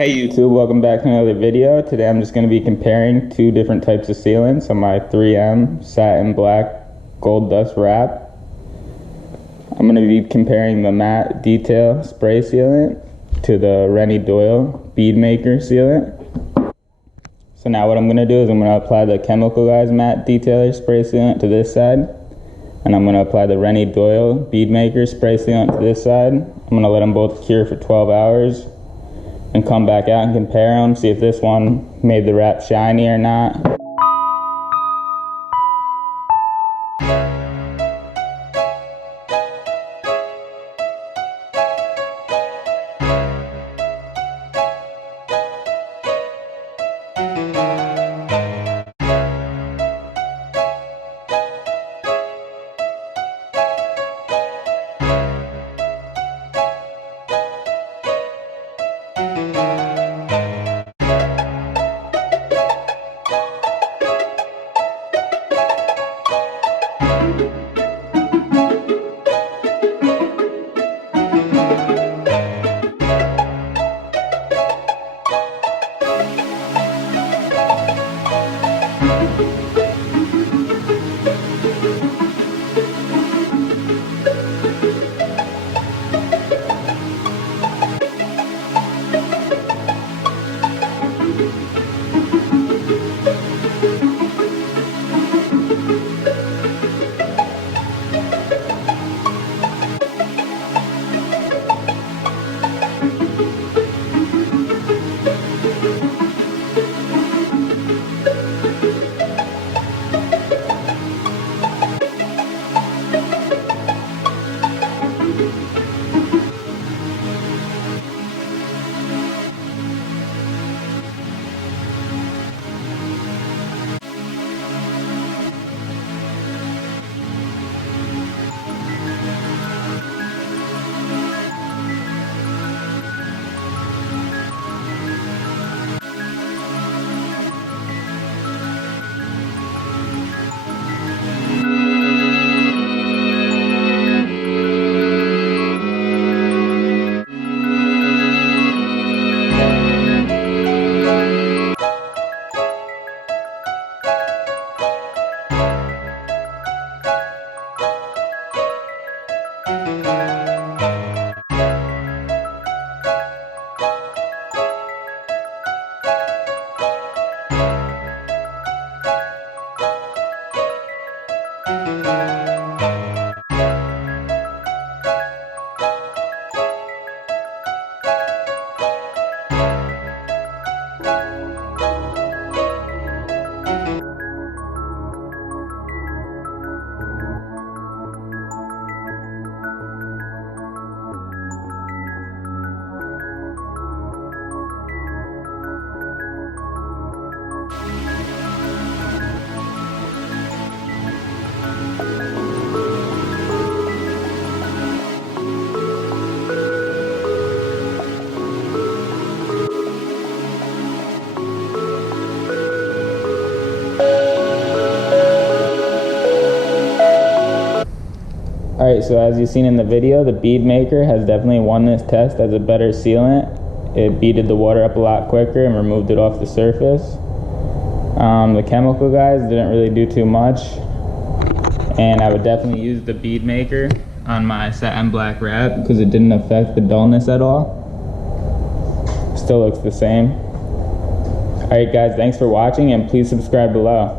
Hey YouTube, welcome back to another video. Today I'm just going to be comparing two different types of sealants on my 3M Satin Black Gold Dust Wrap. I'm going to be comparing the matte detail spray sealant to the Rennie Doyle bead maker sealant. So now what I'm going to do is I'm going to apply the Chemical Guys matte detailer spray sealant to this side, and I'm going to apply the Rennie Doyle bead maker spray sealant to this side. I'm going to let them both cure for 12 hours. And come back out and compare them, see if this one made the wrap shiny or not. Alright, so as you've seen in the video, the bead maker has definitely won this test as a better sealant. It beaded the water up a lot quicker and removed it off the surface. The Chemical Guys didn't really do too much, and I would definitely use the bead maker on my Satin Black Wrap because it didn't affect the dullness at all. Still looks the same. Alright guys, thanks for watching and please subscribe below.